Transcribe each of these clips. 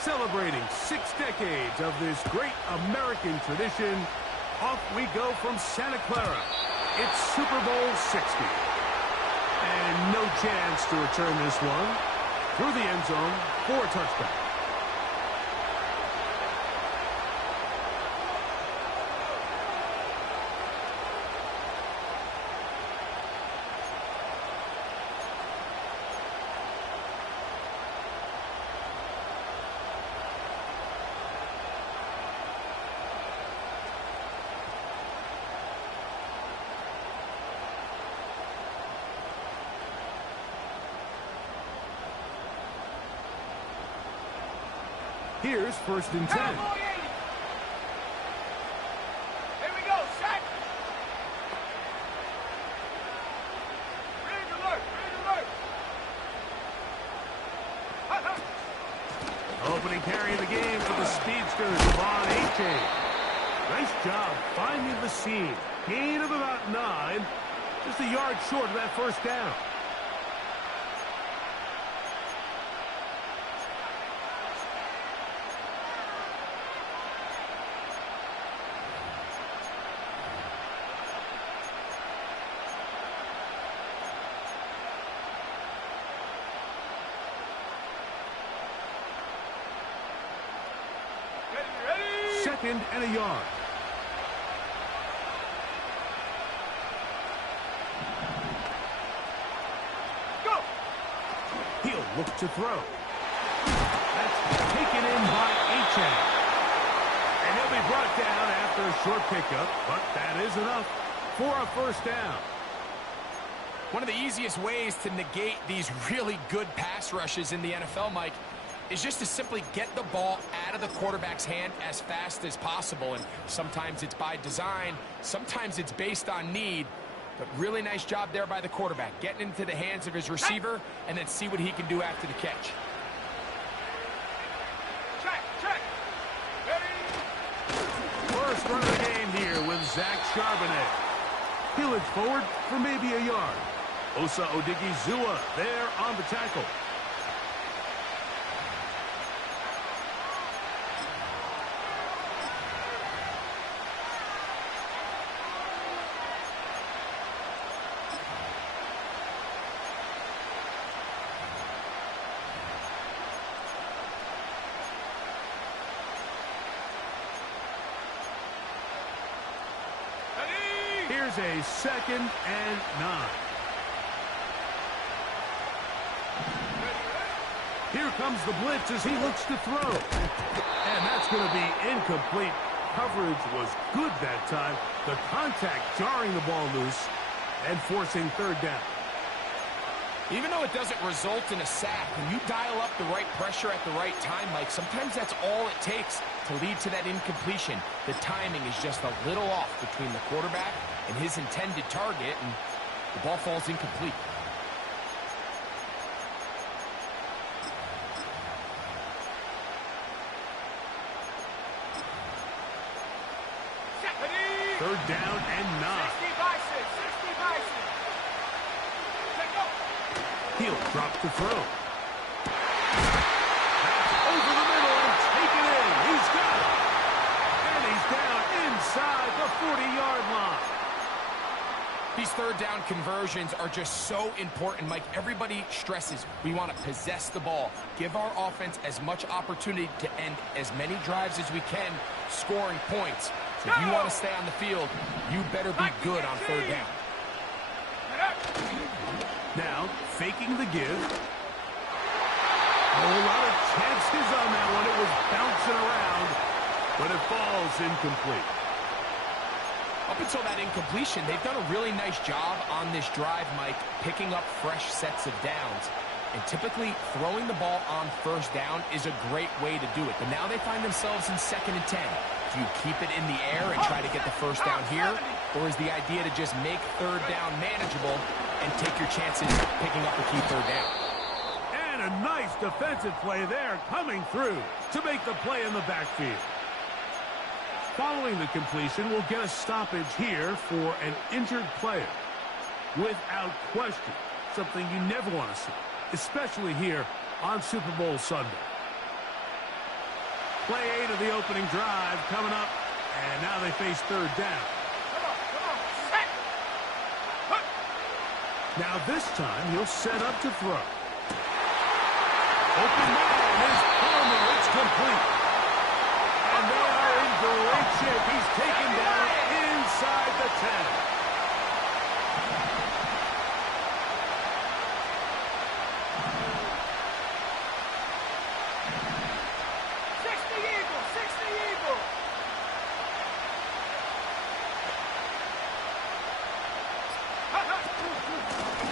Celebrating 6 decades of this great American tradition, off we go from Santa Clara. It's Super Bowl 60. And no chance to return this one through the end zone for a touchback. Here's 1st and 10. Here we go, set. Ready to alert. Opening carry of the game for the speedster, Devon A-Chain. Nice job finding the seam. Gain of about 9. Just a yard short of that 1st down. Second and a yard. Go. He'll look to throw. That's taken in by A-Chain. And he'll be brought down after a short pickup, but that is enough for a 1st down. One of the easiest ways to negate these really good pass rushes in the NFL, Mike, is just to simply get the ball out of the quarterback's hand as fast as possible. And sometimes it's by design, sometimes it's based on need. But really nice job there by the quarterback, getting into the hands of his receiver and then see what he can do after the catch. Check. Ready. First run of the game here with Zach Charbonnet. He'll look forward for maybe a yard. Osa Odigizua there on the tackle. Here's a 2nd and 9. Here comes the blitz as he looks to throw. And that's going to be incomplete. Coverage was good that time. The contact jarring the ball loose and forcing 3rd down. Even though it doesn't result in a sack, when you dial up the right pressure at the right time, Mike, sometimes that's all it takes to lead to that incompletion. The timing is just a little off between the quarterback and his intended target, and the ball falls incomplete. Third down and 9. 60 by 6. He'll drop to throw. That's over the middle and taken in. He's got it. And he's down inside the 40-yard line. These 3rd down conversions are just so important, Mike. Everybody stresses we want to possess the ball, give our offense as much opportunity to end as many drives as we can, scoring points. So if you want to stay on the field, you better be good on 3rd down. Now, faking the give. A whole lot of chances on that one. It was bouncing around, but it falls incomplete. Up until that incompletion, they've done a really nice job on this drive, Mike, picking up fresh sets of downs. And typically, throwing the ball on 1st down is a great way to do it. But now they find themselves in 2nd and 10. Do you keep it in the air and try to get the 1st down here? Or is the idea to just make 3rd down manageable and take your chances picking up the key 3rd down? And a nice defensive play there coming through to make the play in the backfield. Following the completion, we'll get a stoppage here for an injured player. Without question, something you never want to see, especially here on Super Bowl Sunday. Play 8 of the opening drive coming up, and now they face third down. Come on, set. Put. Now this time he'll set up to throw. Open man is Palmer. It's complete. And they are in great shape. He's taken down inside the 10.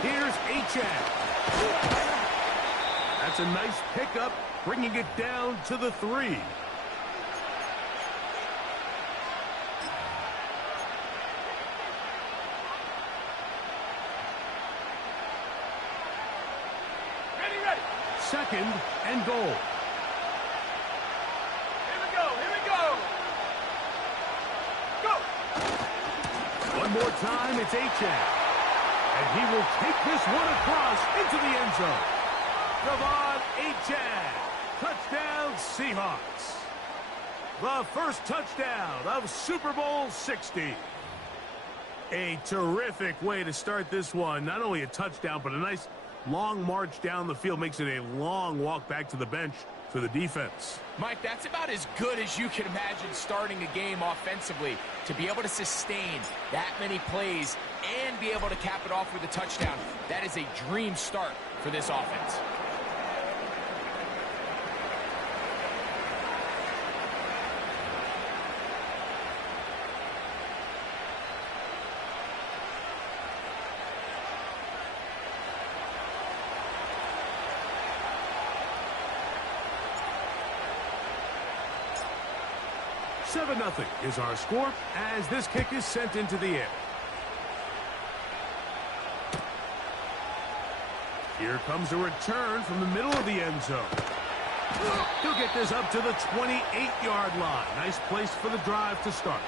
Here's Achad. That's a nice pickup, bringing it down to the 3. Ready, ready. Second and goal. Here we go, here we go. Go. One more time, it's Achad. And he will take this one across into the end zone. Devon Achad. Touchdown, Seahawks. The first touchdown of Super Bowl 60. A terrific way to start this one. Not only a touchdown, but a nice long march down the field. Makes it a long walk back to the bench for the defense. Mike, that's about as good as you can imagine starting a game offensively. To be able to sustain that many plays and be able to cap it off with a touchdown, that is a dream start for this offense. Seven 0 is our score as this kick is sent into the air. Here comes a return from the middle of the end zone. He'll get this up to the 28-yard line. Nice place for the drive to start.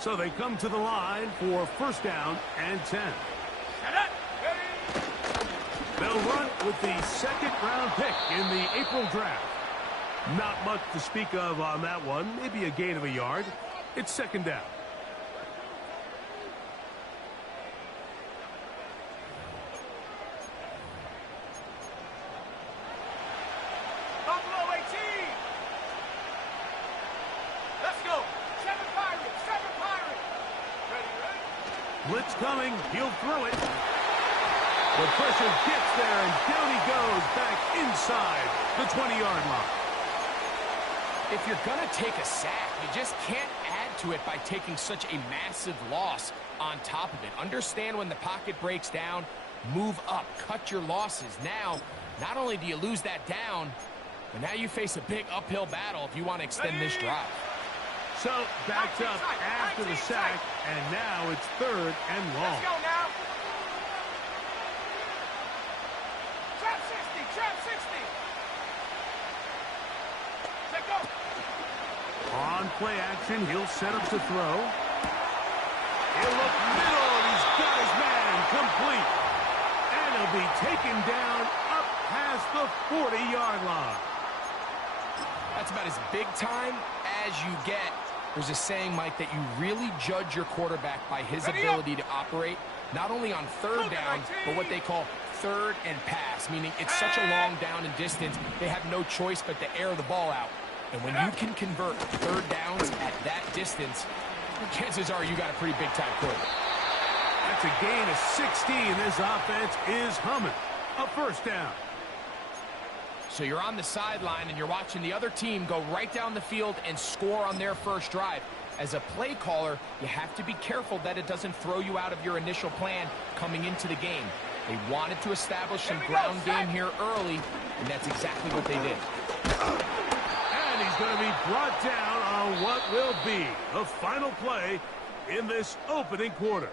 So they come to the line for first down and 10. They'll run with the second-round pick in the April draft. Not much to speak of on that one. Maybe a gain of a yard. It's second down. Buffalo 18. Let's go. Seven Pirates. Ready, ready. Blitz coming. He'll throw it. The pressure gets there, and down he goes back inside the 20-yard line. If you're going to take a sack, you just can't add to it by taking such a massive loss on top of it. Understand when the pocket breaks down, move up, cut your losses. Now, not only do you lose that down, but now you face a big uphill battle if you want to extend this drive. So, backed up after the sack, and now it's third and long. Let's go now. Trap 60, trap 60. Check go. On play action, he'll set up to throw. He'll look middle, and he's got his man complete. And he'll be taken down up past the 40-yard line. That's about as big time as you get. There's a saying, Mike, that you really judge your quarterback by his ability to operate, not only on third down, but what they call third and pass, meaning it's such a long down and distance, they have no choice but to air the ball out. And when you can convert third downs at that distance, chances are you got a pretty big-time quarterback. That's a gain of 16. This offense is humming. A first down. So you're on the sideline and you're watching the other team go right down the field and score on their first drive. As a play caller, you have to be careful that it doesn't throw you out of your initial plan coming into the game. They wanted to establish some ground game here early, and that's exactly what they did. And he's going to be brought down on what will be the final play in this opening quarter.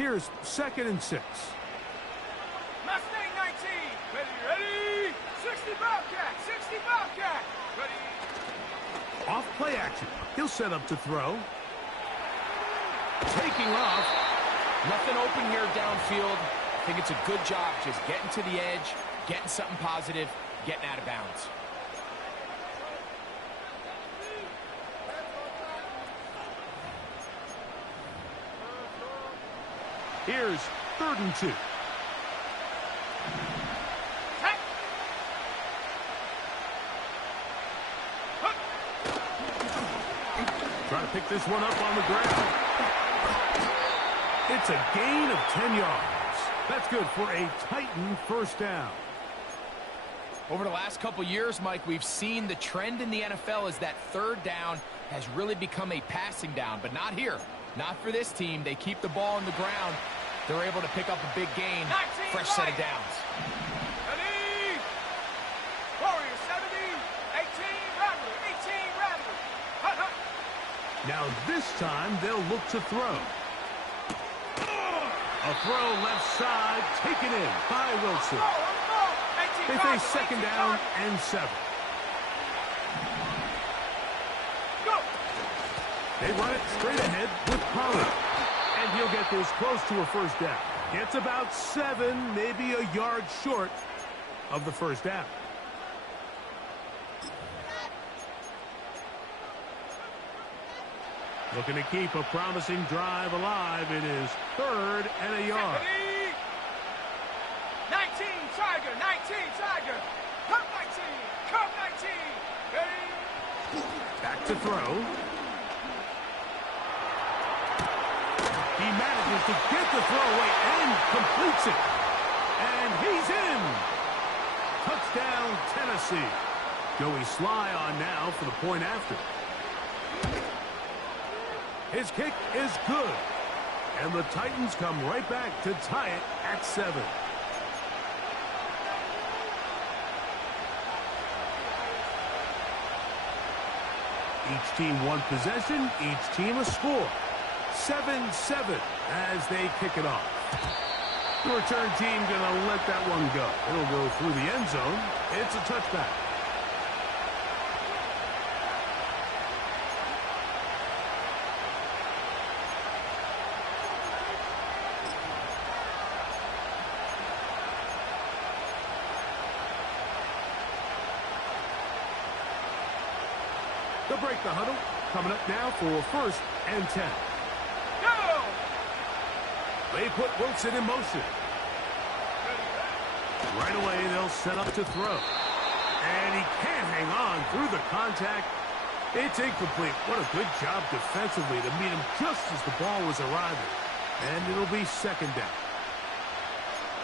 Here's 2nd and 6. Mustang 19. Ready. 60 Bobcat. 60 Bobcat. Ready. Off play action. He'll set up to throw. Taking off. Nothing open here downfield. I think it's a good job just getting to the edge, getting something positive, getting out of bounds. Here's 3rd and 2. Trying to pick this one up on the ground. It's a gain of 10 yards. That's good for a Titan 1st down. Over the last couple years, Mike, we've seen the trend in the NFL is that 3rd down has really become a passing down, but not here. Not for this team. They keep the ball on the ground. They're able to pick up a big gain. Fresh set of downs. Ready. Warriors 70. 18 Rattler. 18 Rattler. Hut, hut. Now this time they'll look to throw. A throw left side, taken in by Wilson. They face 2nd down and 7. Go. They run it straight ahead with Pollard. And he'll get this close to a 1st down. Gets about 7, maybe a yard short of the 1st down. Looking to keep a promising drive alive. It is 3rd and a yard. 19 Tiger. 19 Tiger. Come 19. Come 19. Ready. Back to throw. He manages to get the throw away and completes it. And he's in. Touchdown, Tennessee. Joey Sly on now for the point after. His kick is good. And the Titans come right back to tie it at 7. Each team one possession, each team a score. 7-7 as they kick it off. The return team gonna let that one go. It'll go through the end zone. It's a touchback. They'll break the huddle. Coming up now for 1st and 10. Go. They put Wilson in motion. Right away, they'll set up to throw. And he can't hang on through the contact. It's incomplete. What a good job defensively to meet him just as the ball was arriving. And it'll be 2nd down.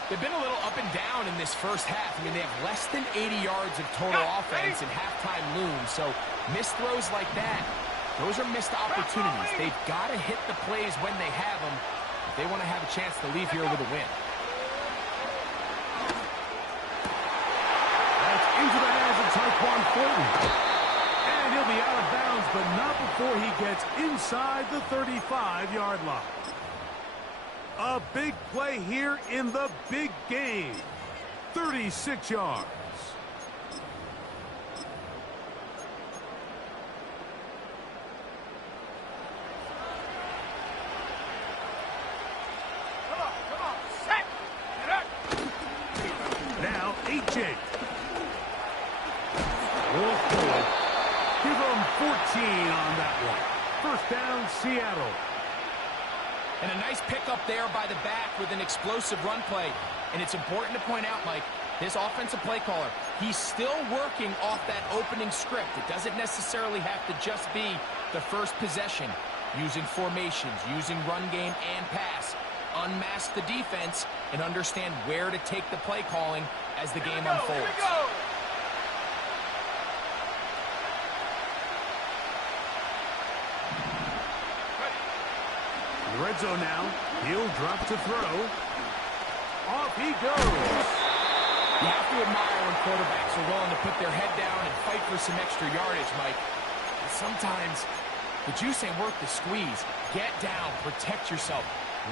They've been a little up and down in this 1st half. I mean, they have less than 80 yards of total offense and halftime looms. So missed throws like that, those are missed opportunities. They've got to hit the plays when they have them if they want to have a chance to leave here with a win. That's into the hands of Tyquan Thornton. And he'll be out of bounds, but not before he gets inside the 35-yard line. A big play here in the big game. 36 yards. Come on. Set. Get up. Now 8-8. Roll forward. Give them 14 on that one. 1st down, Seattle. And a nice pickup there by the back with an explosive run play. And it's important to point out, Mike, this offensive play caller, he's still working off that opening script. It doesn't necessarily have to just be the first possession. Using formations, using run game and pass. Unmask the defense and understand where to take the play calling as the game unfolds. Here we go. In the red zone now. He'll drop to throw. Off he goes. You have to admire when quarterbacks are willing to put their head down and fight for some extra yardage, Mike. But sometimes the juice ain't worth the squeeze. Get down, protect yourself.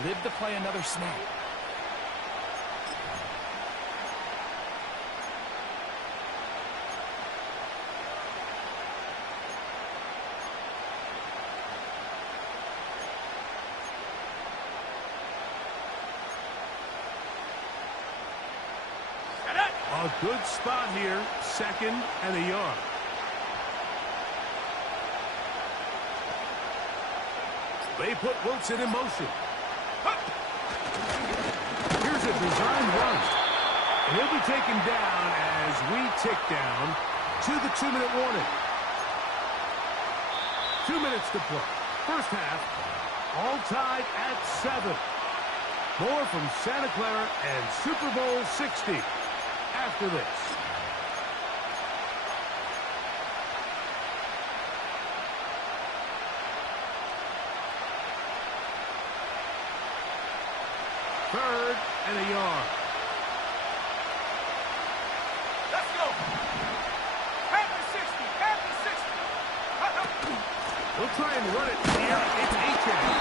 live to play another snap. A good spot here, 2nd and a yard. They put Wilson in motion. Here's a designed run. And he'll be taken down as we tick down to the 2-minute warning. 2 minutes to play. First half, all tied at 7. More from Santa Clara and Super Bowl 60 after this. Third and a yard. Let's go. Half the 60. Half the 60. We'll try and run it here. It's Achane.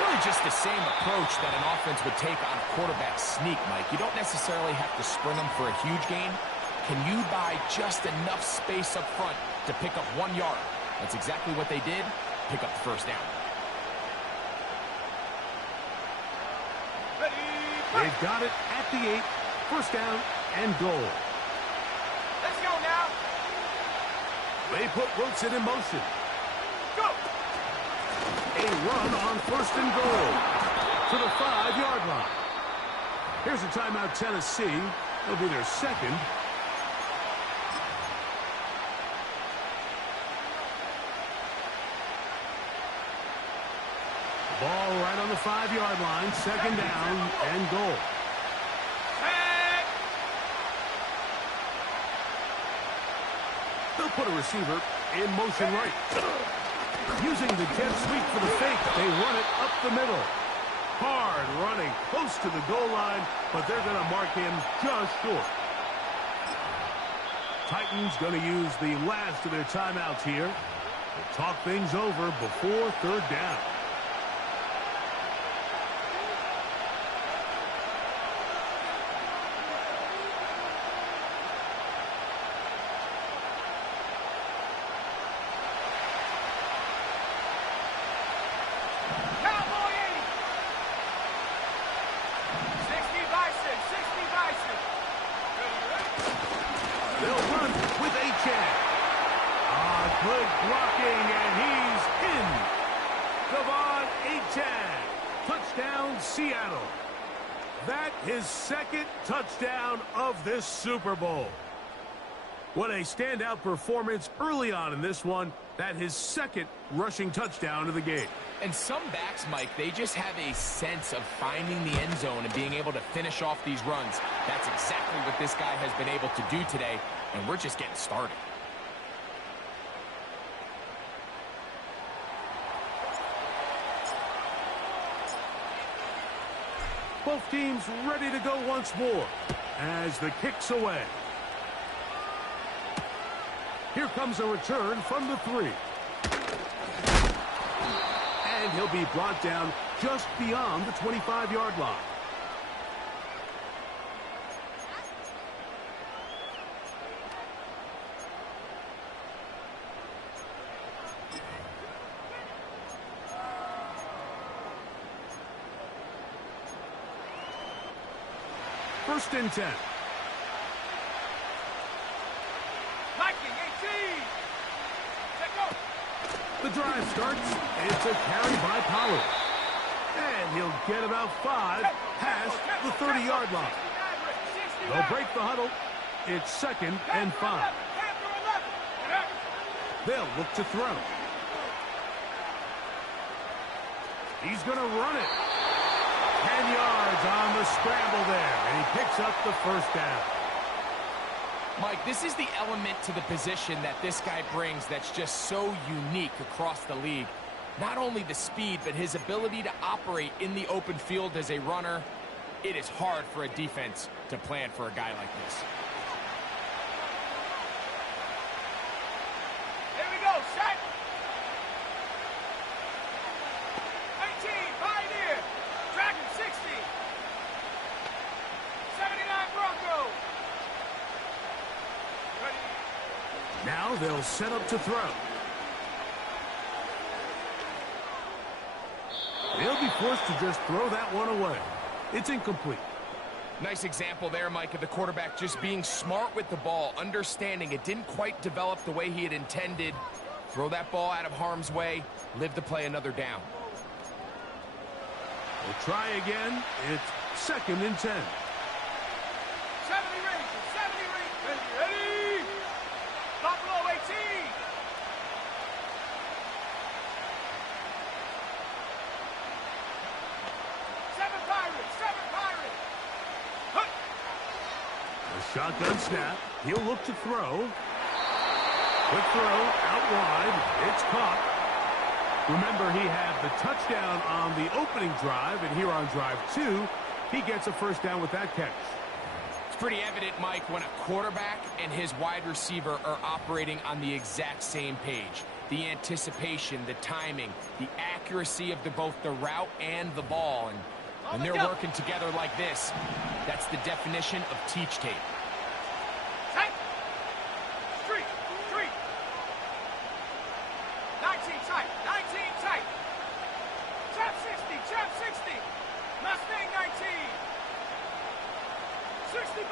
Really just the same approach that an offense would take on a quarterback sneak, Mike. You don't necessarily have to sprint them for a huge gain. Can you buy just enough space up front to pick up 1 yard? That's exactly what they did. Pick up the first down. They've got it at the 8. First down and goal. Let's go now. They put Wilson in motion. Go. A run on 1st and goal to the 5-yard line. Here's a timeout, Tennessee. It'll be their 2nd. Ball right on the 5-yard line. 2nd down and goal. They'll put a receiver in motion right. Using the jet sweep for the fake, they run it up the middle. Hard running close to the goal line, but they're going to mark him just short. Titans going to use the last of their timeouts here to talk things over before 3rd down. Good blocking, and he's in. Devon Achane. Touchdown, Seattle. That his 2nd touchdown of this Super Bowl. What a standout performance early on in this one. That his 2nd rushing touchdown of the game. And some backs, Mike, they just have a sense of finding the end zone and being able to finish off these runs. That's exactly what this guy has been able to do today, and we're just getting started. Both teams ready to go once more as the kick's away. Here comes a return from the 3. And he'll be brought down just beyond the 25-yard line. First and 10. Viking 18. Let go. The drive starts. It's a carry by Pollard. And he'll get about 5 past the 30-yard line. They'll break the huddle. It's 2nd and 5. They'll look to throw. He's going to run it. 10 yards on the scramble there, and he picks up the first down. Mike, this is the element to the position that this guy brings that's just so unique across the league. Not only the speed, but his ability to operate in the open field as a runner. It is hard for a defense to plan for a guy like this. Here we go, set. 18, Pioneer. Now they'll set up to throw. They'll be forced to just throw that one away. It's incomplete. Nice example there, Mike, of the quarterback just being smart with the ball, understanding it didn't quite develop the way he had intended. Throw that ball out of harm's way, live to play another down. We'll try again. It's 2nd and 10. 70 range, 70 range. Ready? Buffalo 18. 7 Pirates, 7 Pirates. A shotgun snap. He'll look to throw. Quick throw out wide. It's caught. Remember, he had the touchdown on the opening drive, and here on drive 2, he gets a first down with that catch. It's pretty evident, Mike, when a quarterback and his wide receiver are operating on the exact same page. The anticipation, the timing, the accuracy of both the route and the ball. And when they're working together like this, that's the definition of teach tape. Tight. Street. 19 tight. 19 tight. Chop 60. Mustang 19. 60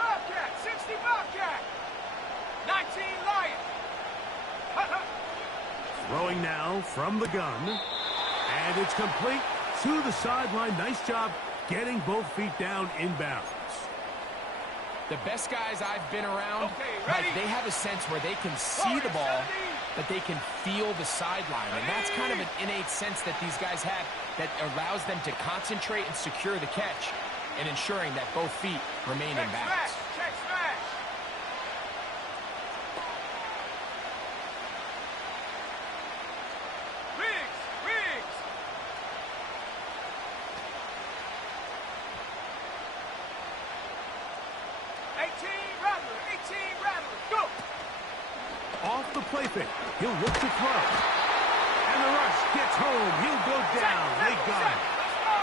Bobcat. 19 Lion. Throwing now from the gun. And it's complete to the sideline. Nice job getting both feet down inbounds. The best guys I've been around, Okay, Mike, ready? they have a sense where they can see the ball, but they can feel the sideline. And that's kind of an innate sense that these guys have that allows them to concentrate and secure the catch and ensuring that both feet remain in bounds. Check smash. Riggs. 18 Rattler. Go. Off the play fake. He'll look to throw. And the rush gets home. He'll go down. They got him. Let's go.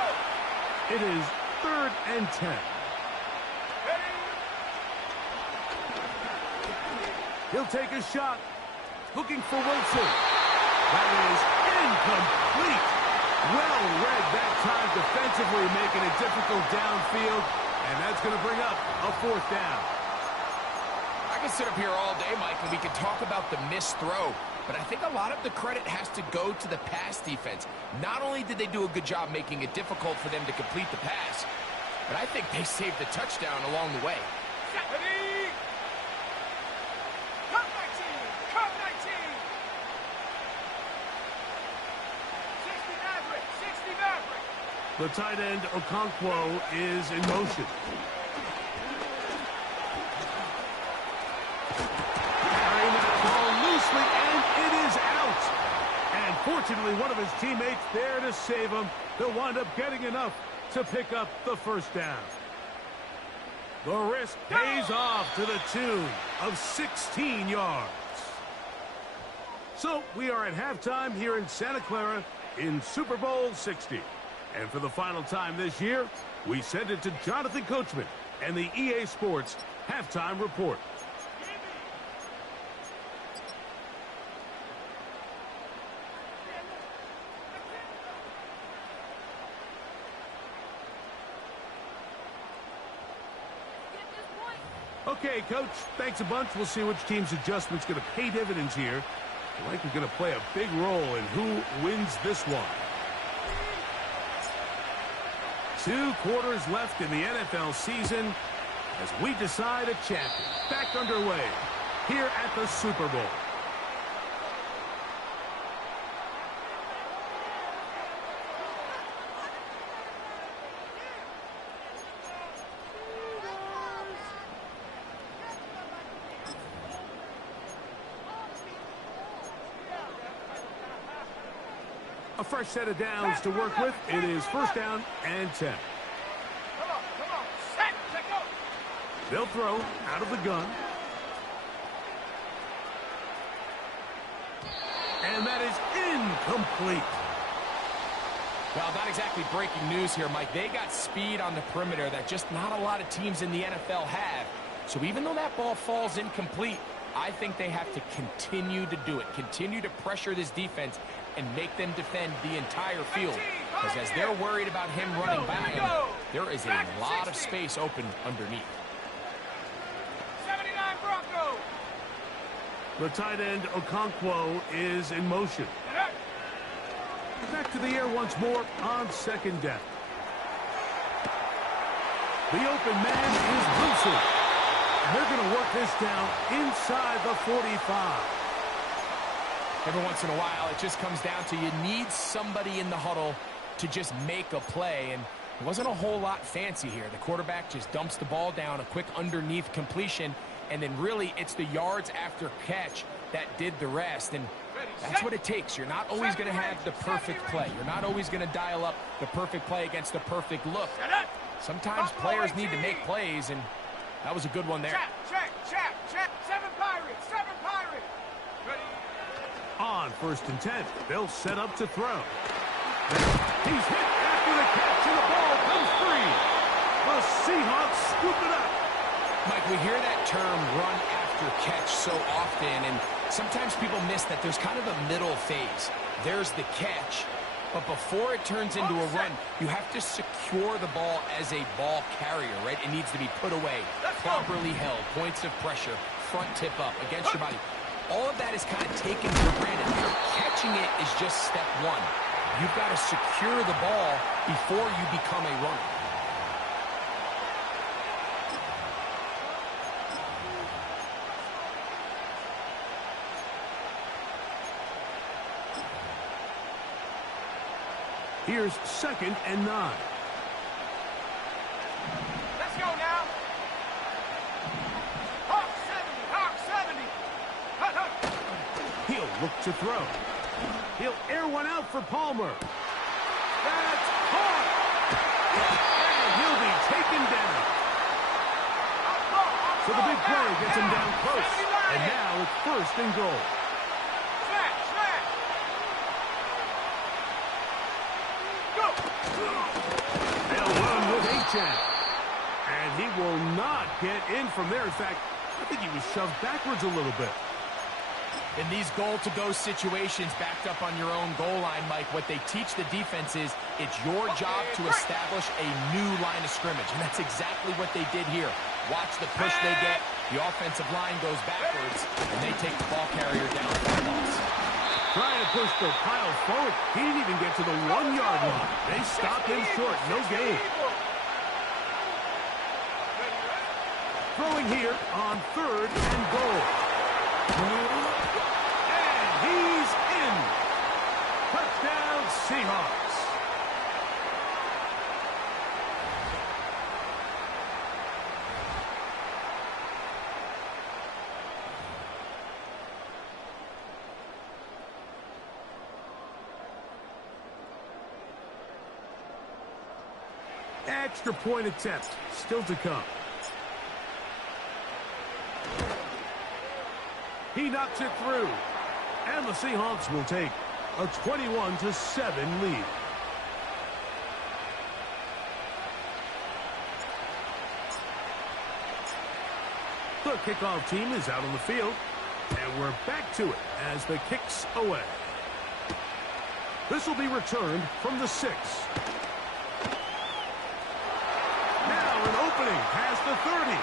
It is 3rd and 10. Ready? He'll take a shot. Looking for Wilson. That is incomplete. Well read that time defensively, making it difficult downfield. And that's going to bring up a 4th down. I can sit up here all day, Mike, and we can talk about the missed throw, but I think a lot of the credit has to go to the pass defense. Not only did they do a good job making it difficult for them to complete the pass, but I think they saved the touchdown along the way. Ready? Come 19. 60 Maverick. The tight end, Okonkwo, is in motion. Carrying that ball loosely, and it is out. And fortunately, one of his teammates there to save him. They'll wind up getting enough to pick up the first down. The risk pays off to the tune of 16 yards. So we are at halftime here in Santa Clara in Super Bowl 60. And for the final time this year, we send it to Jonathan Coachman and the EA Sports Halftime Report. Okay, Coach, thanks a bunch. We'll see which team's adjustment's going to pay dividends here. I think we're going to play a big role in who wins this one. 2 quarters left in the NFL season as we decide a champion. Back underway here at the Super Bowl. A fresh set of downs to work with. It is 1st down and 10. Come on. Set. Go. They'll throw out of the gun. And that is incomplete. Well, not exactly breaking news here, Mike. They got speed on the perimeter that just not a lot of teams in the NFL have. So even though that ball falls incomplete, I think they have to continue to do it, continue to pressure this defense and make them defend the entire field. Because as they're worried about him running by him, there is a lot of space open underneath. 79 Broncos. The tight end, Okonkwo, is in motion. Back to the air once more on second down. The open man is Wilson. And they're going to work this down inside the 45. Every once in a while, it just comes down to you need somebody in the huddle to just make a play. And it wasn't a whole lot fancy here. The quarterback just dumps the ball down, a quick underneath completion, and then really it's the yards after catch that did the rest. And that's what it takes. You're not always going to have the perfect play. You're not always going to dial up the perfect play against the perfect look. Sometimes players need to make plays, and that was a good one there. Check. 7 Pirates. On 1st and 10, they'll set up to throw. He's hit after the catch, and the ball comes free. The Seahawks scoop it up. Mike, we hear that term run after catch so often, and sometimes people miss that there's kind of a middle phase. There's the catch, but before it turns into a run, you have to secure the ball as a ball carrier, right? It needs to be put away, properly held, points of pressure, front tip up against your body. All of that is kind of taken for granted. Catching it is just step one. You've got to secure the ball before you become a runner. Here's 2nd and 9. Let's go now. Hawk 70. He'll look to throw. He'll air one out for Palmer. That's caught. And he'll be taken down. So the big play gets him down close. And now it's 1st and goal. Smash. Go. They'll run with Achane. And he will not get in from there. In fact, I think he was shoved backwards a little bit. In these goal-to-go situations backed up on your own goal line, Mike, what they teach the defense is it's your job to establish a new line of scrimmage, and that's exactly what they did here. Watch the push they get. The offensive line goes backwards, and they take the ball carrier down for the loss. Trying to push the pile forward. He didn't even get to the 1-yard line. They stopped him short. No gain. Throwing here on 3rd and goal. And he's in. Touchdown, Seahawks. Extra point attempt still to come. He knocks it through. And the Seahawks will take a 21-7 lead. The kickoff team is out on the field. And we're back to it as the kick's away. This will be returned from the 6. Now an opening past the 30.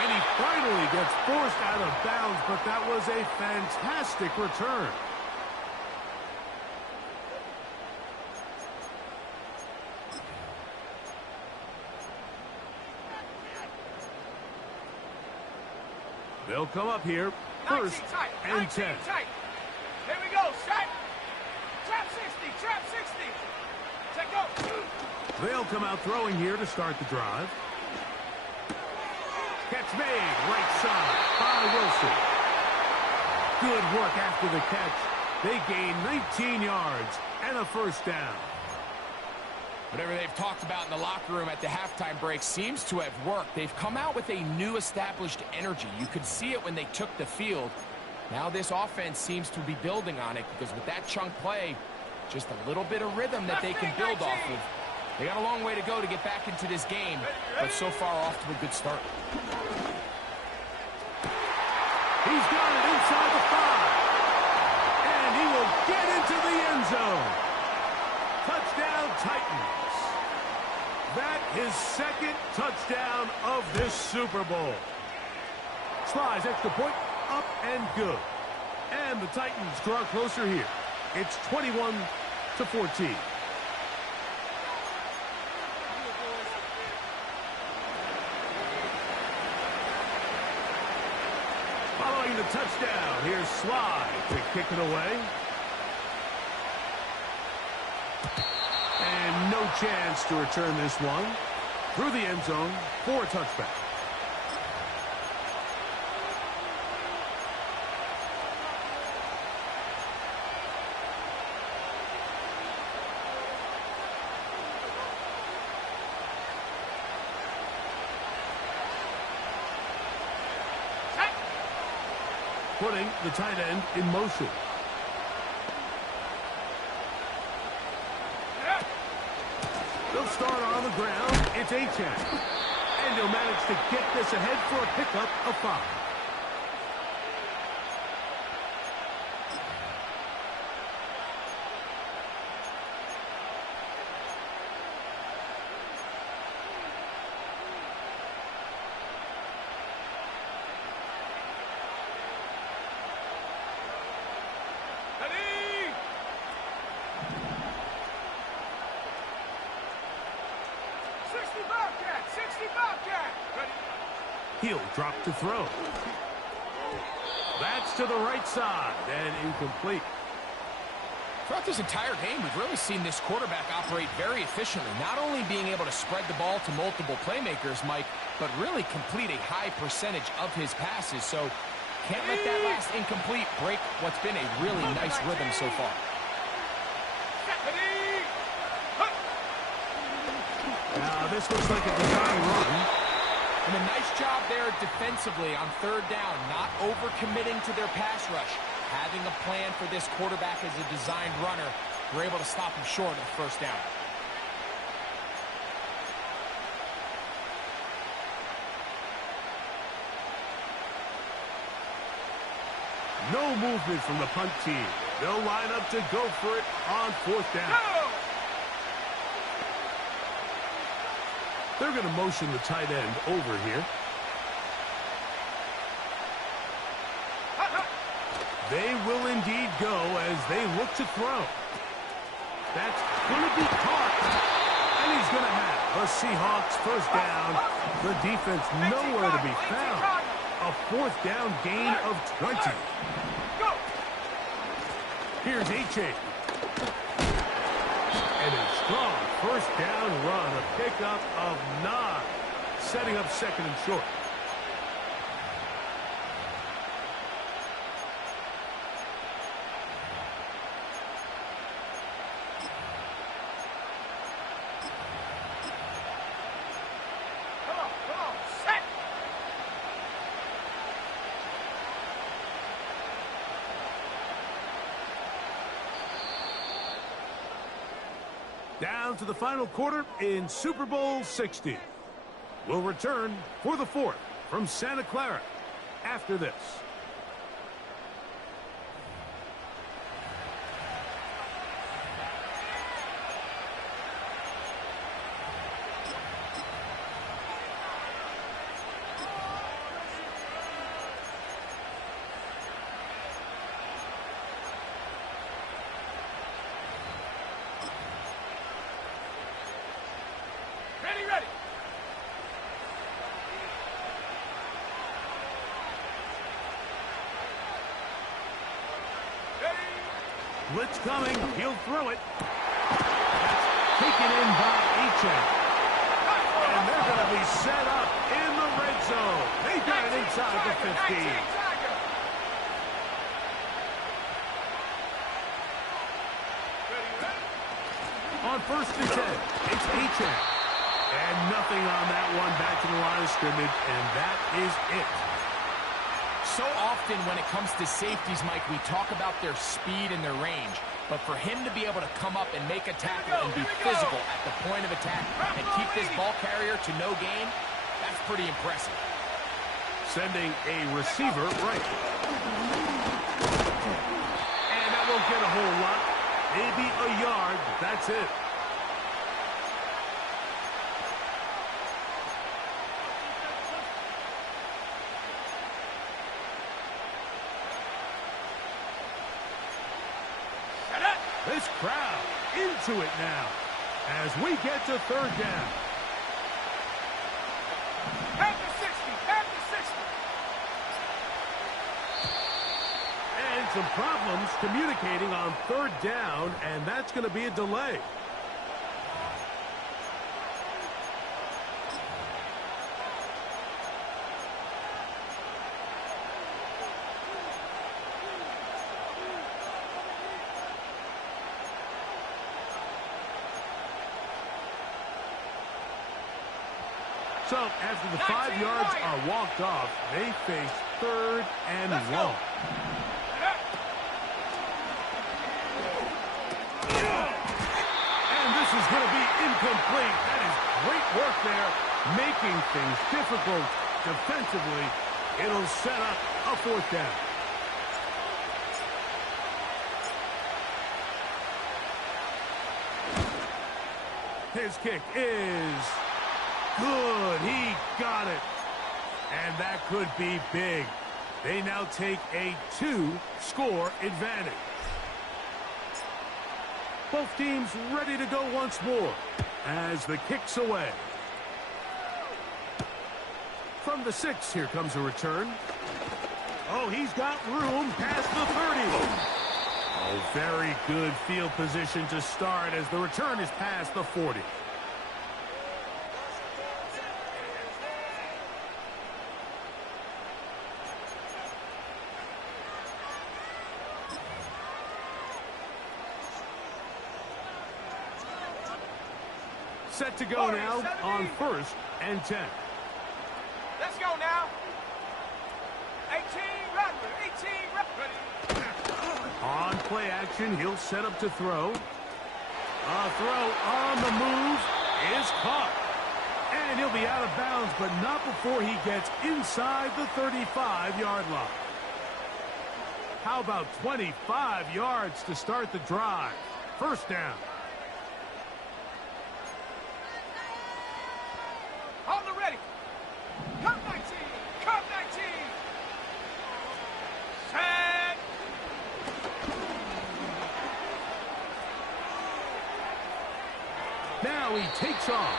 And he finally gets forced out of bounds, but that was a fantastic return. They'll come up here, 1st and 10. Here we go, set. Trap 60. Take go. They'll come out throwing here to start the drive. Catch made, right side by Wilson. Good work after the catch. They gain 19 yards and a 1st down. Whatever they've talked about in the locker room at the halftime break seems to have worked. They've come out with a new established energy. You could see it when they took the field. Now this offense seems to be building on it because with that chunk play, just a little bit of rhythm that they can build off of. They got a long way to go to get back into this game, but so far off to a good start. He's got it inside the 5. And he will get into the end zone. Touchdown, Titans. That is second touchdown of this Super Bowl. Slides extra point, up and good. And the Titans draw closer here. It's 21-14. Following the touchdown, here's Slide to kick it away. And no chance to return this one. Through the end zone for a touchback. Putting the tight end in motion. They'll start on the ground. It's Achane. And he'll manage to get this ahead for a pickup of 5. He'll drop to throw. That's to the right side and incomplete. Throughout this entire game, we've really seen this quarterback operate very efficiently, not only being able to spread the ball to multiple playmakers, Mike, but really complete a high percentage of his passes. So can't let that last incomplete break what's been a really nice rhythm so far. Now this looks like a design run. And a nice job there defensively on third down, not overcommitting to their pass rush. Having a plan for this quarterback as a designed runner, we're able to stop him short of first down. No movement from the punt team. They'll line up to go for it on 4th down. They're going to motion the tight end over here. They will indeed go as they look to throw. That's going to be caught. And he's going to have the Seahawks first down. The defense nowhere to be found. A 4th down gain of 20. Here's Achane. And a strong first down run, a pickup of 9, setting up 2nd and short. Down to the final quarter in Super Bowl 60. We'll return for the 4th from Santa Clara after this. Blitz coming. He'll throw it. That's taken in by Achane. And they're going to be set up in the red zone. They got it inside the 15. On 1st and 10, it's Achane. And nothing on that one, back to the line of scrimmage, and that is it. So often when it comes to safeties, Mike, we talk about their speed and their range. But for him to be able to come up and make a tackle and be physical at the point of attack and keep this ball carrier to no gain, that's pretty impressive. sending a receiver right. And that won't get a whole lot. Maybe a yard, but that's it. This crowd into it now as we get to third down. At the 60, at the 60. And some problems communicating on third down, and that's going to be a delay. So, after the 5 yards are walked off, they face third and long. And this is going to be incomplete. That is great work there, making things difficult defensively. It'll set up a fourth down. His kick is good. He got it. And that could be big. They now take a 2-score advantage. Both teams ready to go once more as the kick's away. From the 6, here comes a return. Oh, he's got room past the 30. Oh, very good field position to start as the return is past the 40. Set to go now on 1st and 10. Let's go now. 18, Rattler, 18, Rattler. On play action, he'll set up to throw. A throw on the move is caught. And he'll be out of bounds, but not before he gets inside the 35-yard line. How about 25 yards to start the drive? First down. Hold it ready. Come 19, come 19. Set. Now he takes off.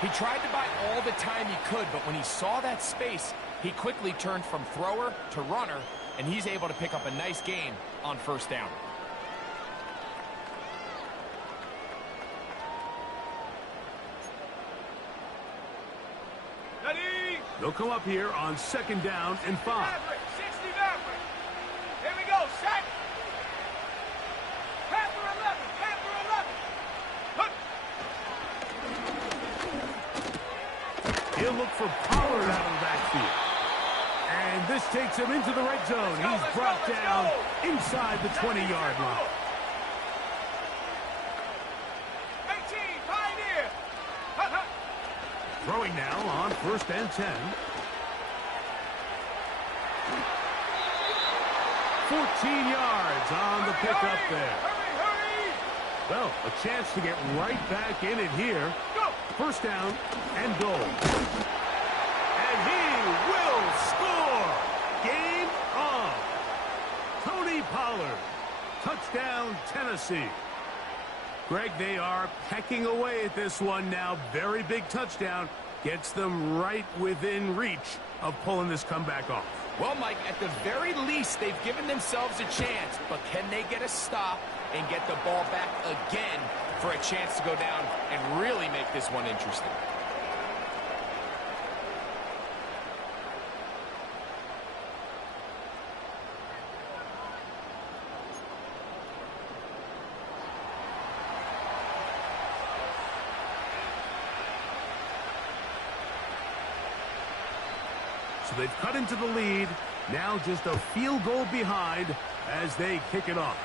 He tried to buy all the time he could, but when he saw that space, he quickly turned from thrower to runner, and he's able to pick up a nice gain on first down. Ready. They'll come up here on 2nd down and 5. Maverick, 60 Maverick. Here we go, set. Panther 11, Panther 11. Look. He'll look for Pollard out of the backfield. And this takes him into the red zone. He's brought down inside the 20-yard line. 18, Pioneer. Hut, hut. Throwing now on 1st and 10. 14 yards on the pickup there. Hurry, hurry. Well, a chance to get right back in it here. Go. First down and goal. And he will score. Game on. Tony Pollard. Touchdown, Tennessee. Greg, they are pecking away at this one now. Very big touchdown. Gets them right within reach of pulling this comeback off. Well, Mike, at the very least, they've given themselves a chance, but can they get a stop and get the ball back again for a chance to go down and really make this one interesting? So they've cut into the lead. Now just a field goal behind as they kick it off.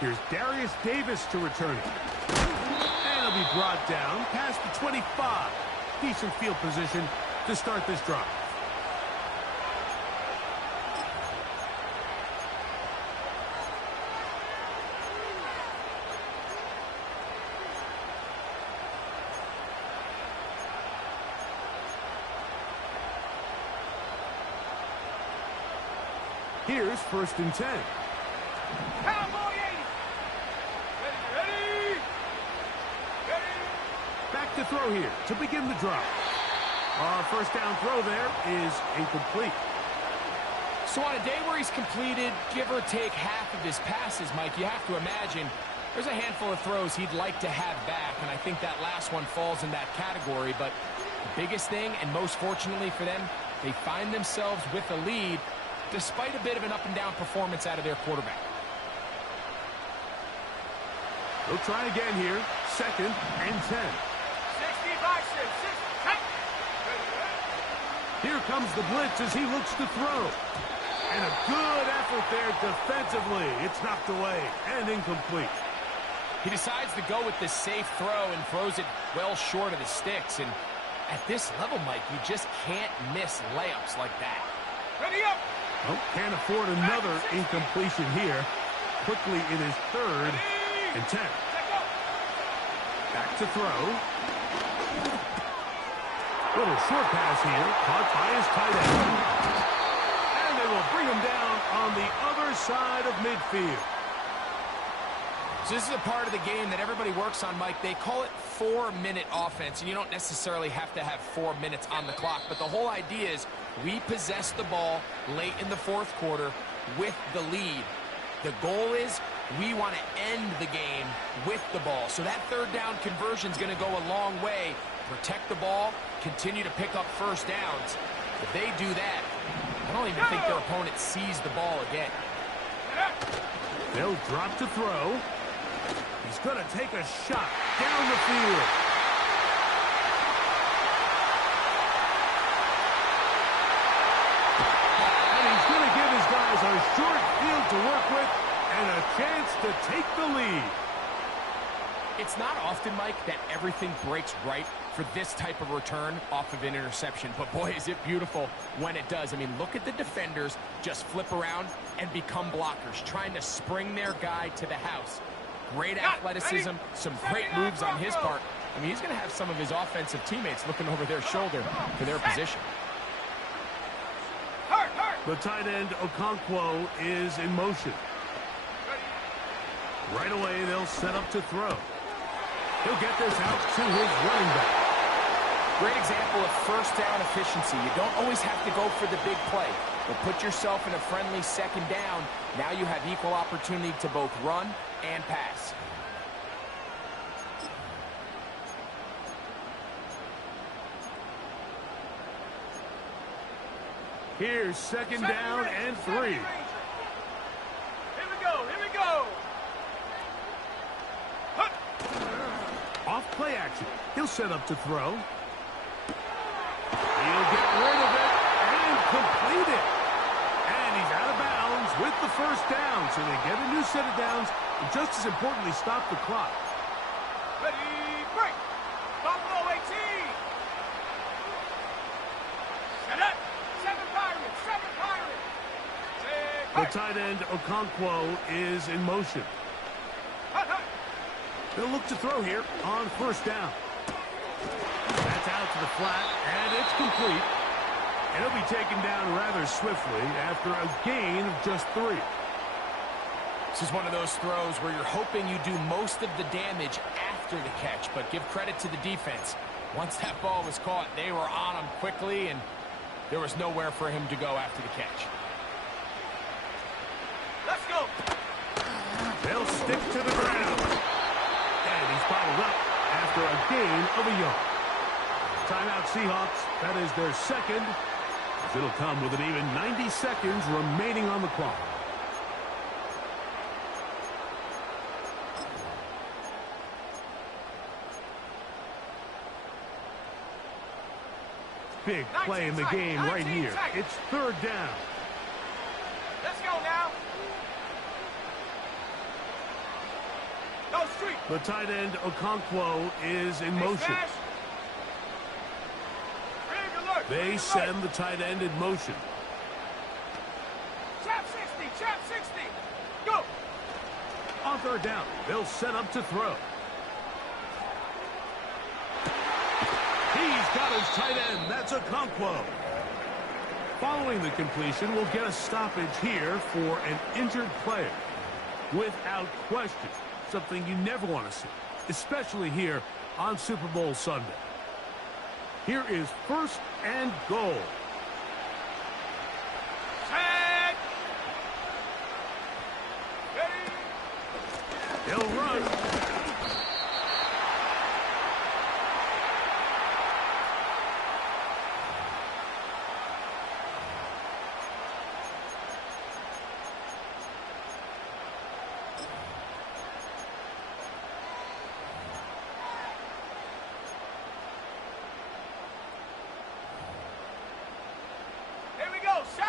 Here's Darius Davis to return it. And he'll be brought down past the 25. Decent field position to start this drive. Here's 1st and 10. Cowboy 80. Ready. Back to throw here to begin the drive. Our 1st down throw there is incomplete. So on a day where he's completed, give or take half of his passes, Mike, you have to imagine there's a handful of throws he'd like to have back, and I think that last one falls in that category. But the biggest thing, and most fortunately for them, they find themselves with a lead despite a bit of an up-and-down performance out of their quarterback. They'll try again here. 2nd and 10. 65, 6. Here comes the blitz as he looks to throw. And a good effort there defensively. It's knocked away and incomplete. He decides to go with the safe throw and throws it well short of the sticks. And at this level, Mike, you just can't miss layups like that. Ready up. Oh, can't afford another incompletion here. Quickly, it is 3rd and 10. Back to throw. Little short pass here, caught by his tight end. And they will bring him down on the other side of midfield. So this is a part of the game that everybody works on, Mike. They call it 4-minute offense, and you don't necessarily have to have 4 minutes on the clock. But the whole idea is we possess the ball late in the 4th quarter with the lead. The goal is we want to end the game with the ball. So that 3rd down conversion is going to go a long way. Protect the ball, continue to pick up 1st downs. If they do that, I don't even think their opponent sees the ball again. They'll drop to throw. He's going to take a shot down the field. And he's going to give his guys a short field to work with and a chance to take the lead. It's not often, Mike, that everything breaks right for this type of return off of an interception. But boy, is it beautiful when it does. I mean, look at the defenders just flip around and become blockers, trying to spring their guy to the house. Great athleticism, some great moves on his part. I mean, he's going to have some of his offensive teammates looking over their shoulder for their position. The tight end, Okonkwo, is in motion. Right away, they'll set up to throw. He'll get this out to his running back. Great example of 1st down efficiency. You don't always have to go for the big play, but put yourself in a friendly 2nd down. Now you have equal opportunity to both run and pass. Here's 2nd down and 3. Here we go. Off play action. He'll set up to throw. He'll get rid of it and complete it. And he's out of bounds with the 1st down. So they get a new set of downs and just as importantly stop the clock. Ready, break. Buffalo 18. Set up. 7 Pirates. The tight end, Okonkwo, is in motion. They'll look to throw here on 1st down. That's out to the flat, and it's complete. And he'll be taken down rather swiftly after a gain of just 3. This is one of those throws where you're hoping you do most of the damage after the catch, but give credit to the defense. Once that ball was caught, they were on him quickly, and there was nowhere for him to go after the catch. Let's go. They'll stick to the ground. And he's bottled up after a gain of a yard. Timeout Seahawks. That is their 2nd. It'll come with an even 90 seconds remaining on the clock. Big play in the game right here. It's 3rd down. Let's go now. No street. The tight end, Okonkwo, is in motion. They send the tight end in motion. Chap 60. Go. On 3rd down, they'll set up to throw. He's got his tight end. That's Okonkwo. Following the completion, we'll get a stoppage here for an injured player. Without question, something you never want to see, especially here on Super Bowl Sunday. Here is 1st and goal. Set. Ready. He'll run.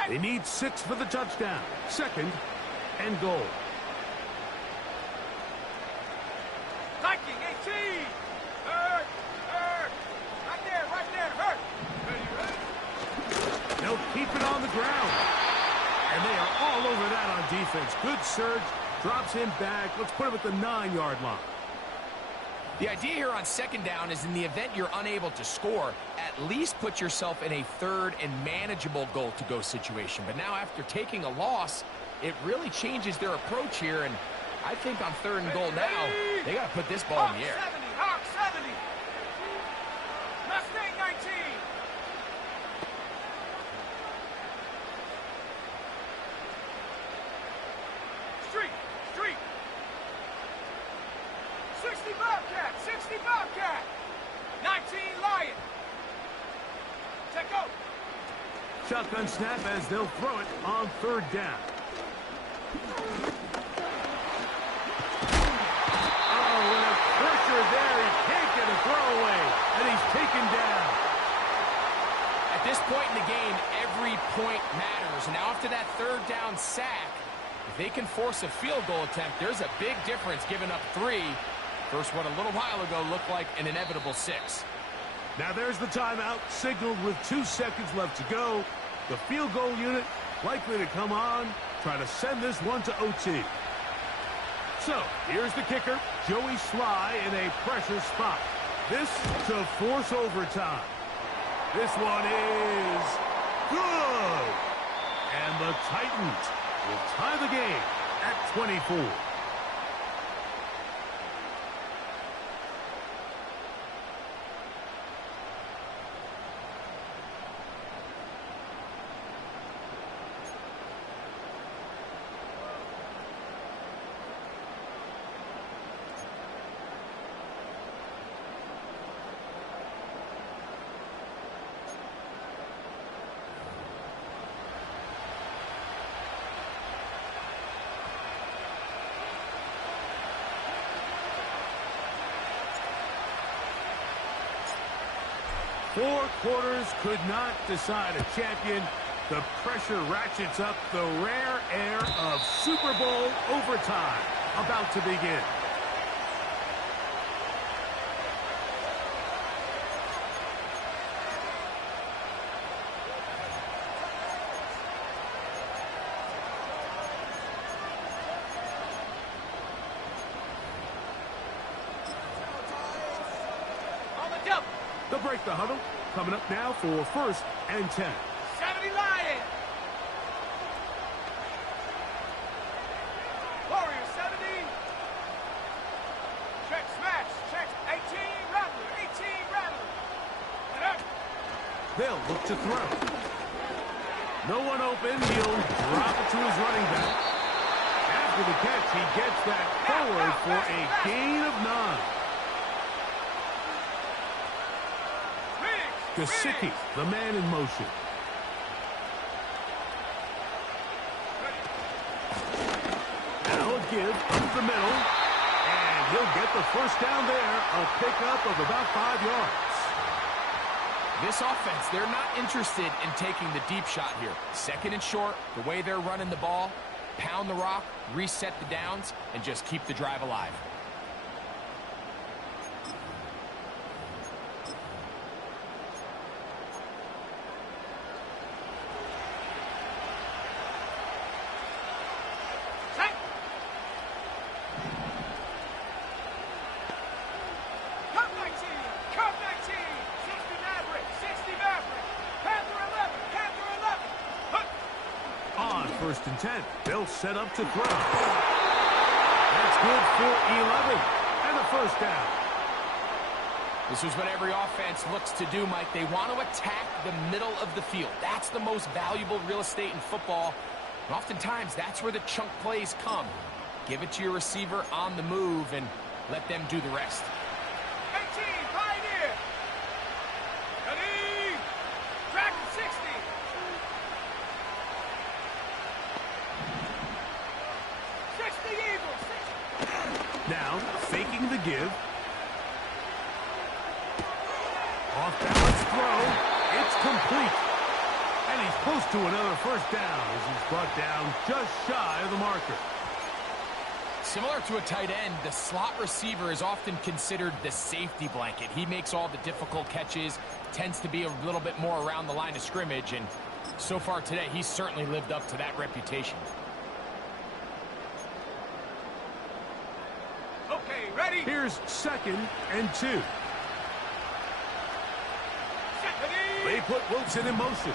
They need 6 for the touchdown. 2nd and goal. Viking 18. Hurt. Right there. Hurt. Ready. They'll keep it on the ground. And they are all over that on defense. Good surge. Drops him back. Let's put him at the 9-yard line. The idea here on 2nd down is in the event you're unable to score, at least put yourself in a 3rd and manageable goal-to-go situation. But now after taking a loss, it really changes their approach here. And I think on 3rd and goal now, they got to put this ball in the air. Hawk 70. Mustang 19. Street. 60 Bobcat. 19 Lion. Check go. Shotgun snap as they'll throw it on 3rd down. Oh, and a pressure there. He can't get a throwaway, and he's taken down. At this point in the game, every point matters. And now after that 3rd down sack, if they can force a field goal attempt, there's a big difference giving up 3. First one a little while ago looked like an inevitable 6. Now there's the timeout, signaled with 2 seconds left to go. The field goal unit likely to come on, try to send this one to OT. So, here's the kicker, Joey Sly in a pressure spot. This to force overtime. This one is good. And the Titans will tie the game at 24. Four quarters could not decide a champion. The pressure ratchets up, the rare air of Super Bowl overtime about to begin. They'll break the huddle. Coming up now for 1st and 10. 70 Lion. Warrior 70. Check smash. Check 18 Rattler. And up. They'll look to throw. No one open. He'll drop it to his running back. After the catch, he gets that forward for a gain of 9. Gesicki, the man in motion. Now a give up the middle. And he'll get the 1st down there. A pickup of about 5 yards. This offense, they're not interested in taking the deep shot here. 2nd and short, the way they're running the ball, pound the rock, reset the downs, and just keep the drive alive. and 10. They'll set up to throw. That's good for 11. And a first down. This is what every offense looks to do, Mike. They want to attack the middle of the field. That's the most valuable real estate in football. And oftentimes, that's where the chunk plays come. Give it to your receiver on the move and let them do the rest. 18, Pioneer. Ready. Track 60. 60 Eagles. Now, faking the give. Off-balance throw. It's complete. And he's close to another first down as he's brought down just shy of the marker. Similar to a tight end, the slot receiver is often considered the safety blanket. He makes all the difficult catches, tends to be a little bit more around the line of scrimmage, and so far today, he's certainly lived up to that reputation. Okay, ready? Here's 2nd and 2. They put Wilson in motion.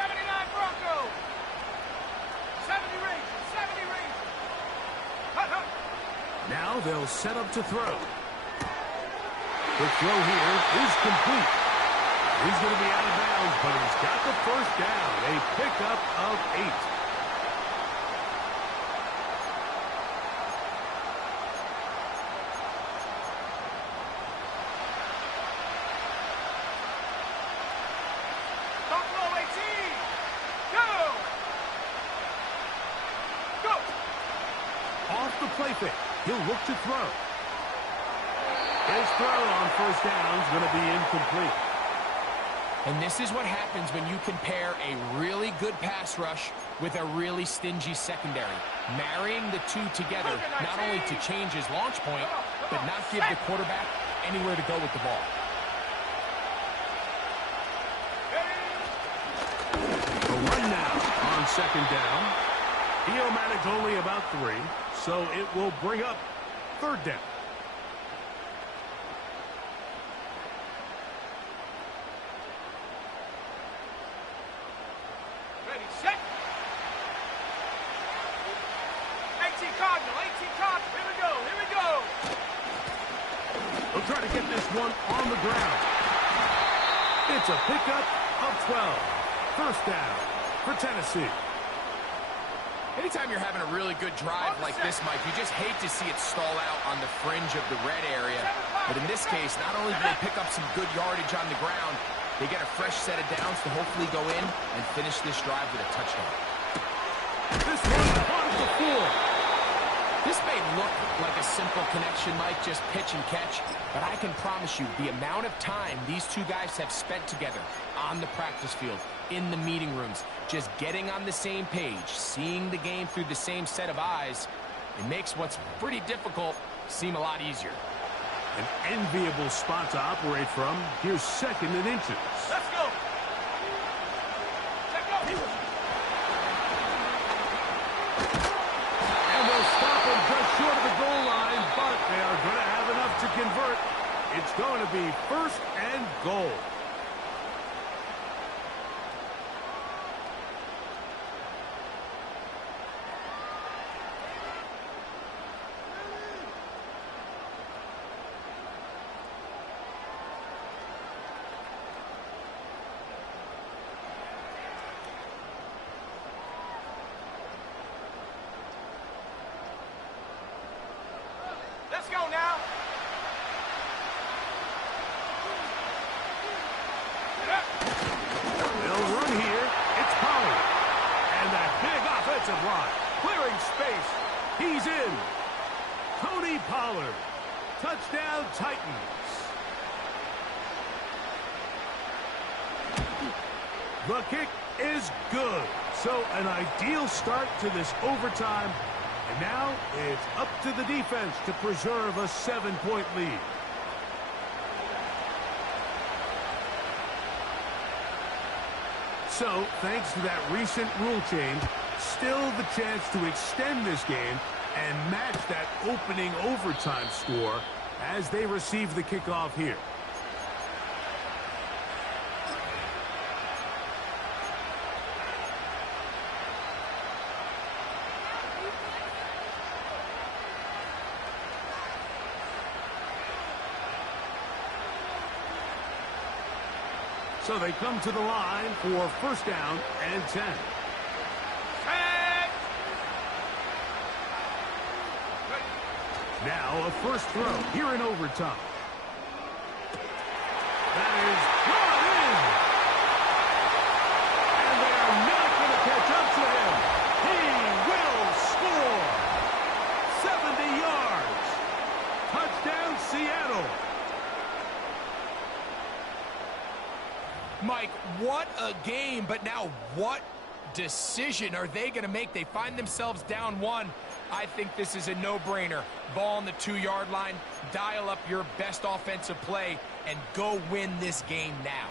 79 Bronco. 70 Rangers. 70 Rangers. Hut, hut. Now they'll set up to throw. The throw here is complete. He's going to be out of bounds, but he's got the first down. A pickup of 8. Play fake. He'll look to throw. His throw on first down is going to be incomplete. And this is what happens when you compare a really good pass rush with a really stingy secondary. Marrying the two together, not only to change his launch point, but not give the quarterback anywhere to go with the ball. A run now on second down. He'll manage only about 3. So it will bring up 3rd down. Ready, set. 18 Cardinal, 18 Cardinal. Here we go, here we go. They'll try to get this one on the ground. It's a pickup of 12. First down for Tennessee. Anytime you're having a really good drive like this, Mike, you just hate to see it stall out on the fringe of the red area. But in this case, not only do they pick up some good yardage on the ground, they get a fresh set of downs to hopefully go in and finish this drive with a touchdown. This one's on the floor. This may look like a simple connection, Mike, just pitch and catch, but I can promise you the amount of time these two guys have spent together on the practice field, in the meeting rooms, just getting on the same page, seeing the game through the same set of eyes, it makes what's pretty difficult seem a lot easier. An enviable spot to operate from. Here's 2nd and inches. Let's go. Let's go. And they'll stop him just short of the goal line, but they are going to have enough to convert. It's going to be 1st and goal. Let's go now. They'll run here. It's Pollard. And that big offensive line. Clearing space. He's in. Tony Pollard. Touchdown, Titans. The kick is good. So an ideal start to this overtime. And now it's up to the defense to preserve a 7-point lead. So, thanks to that recent rule change, still the chance to extend this game and match that opening overtime score as they receive the kickoff here. So they come to the line for first down and 10. Now a first throw here in overtime. That is brought in. And they are not going to catch up to him. He will score. 70 yards. Touchdown, Seattle. Mike, what a game, but now what decision are they going to make? They find themselves down one. I think this is a no-brainer. Ball on the 2-yard line, dial up your best offensive play, and go win this game now.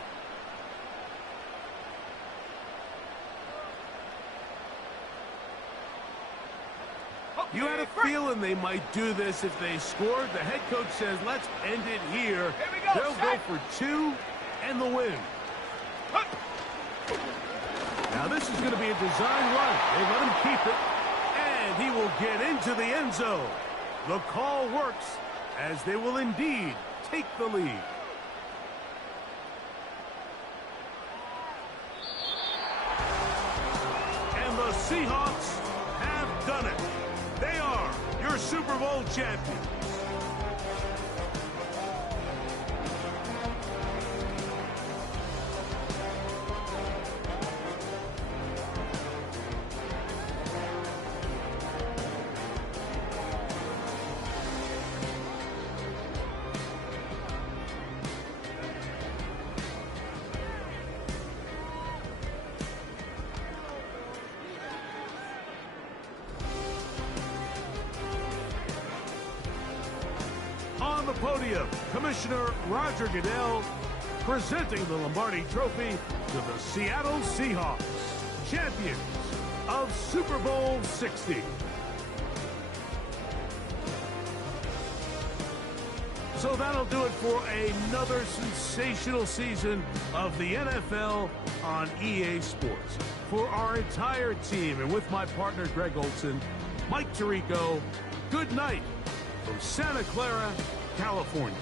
You had a feeling they might do this if they scored. The head coach says, let's end it here. They'll go for 2 and the win. Now this is going to be a design run. They let him keep it, and he will get into the end zone. The call works, as they will indeed take the lead. And the Seahawks have done it. They are your Super Bowl champions. On the podium, Commissioner Roger Goodell presenting the Lombardi Trophy to the Seattle Seahawks, champions of Super Bowl 60. So that'll do it for another sensational season of the NFL on EA Sports. For our entire team and with my partner Greg Olson, Mike Tirico, good night from Santa Clara, California.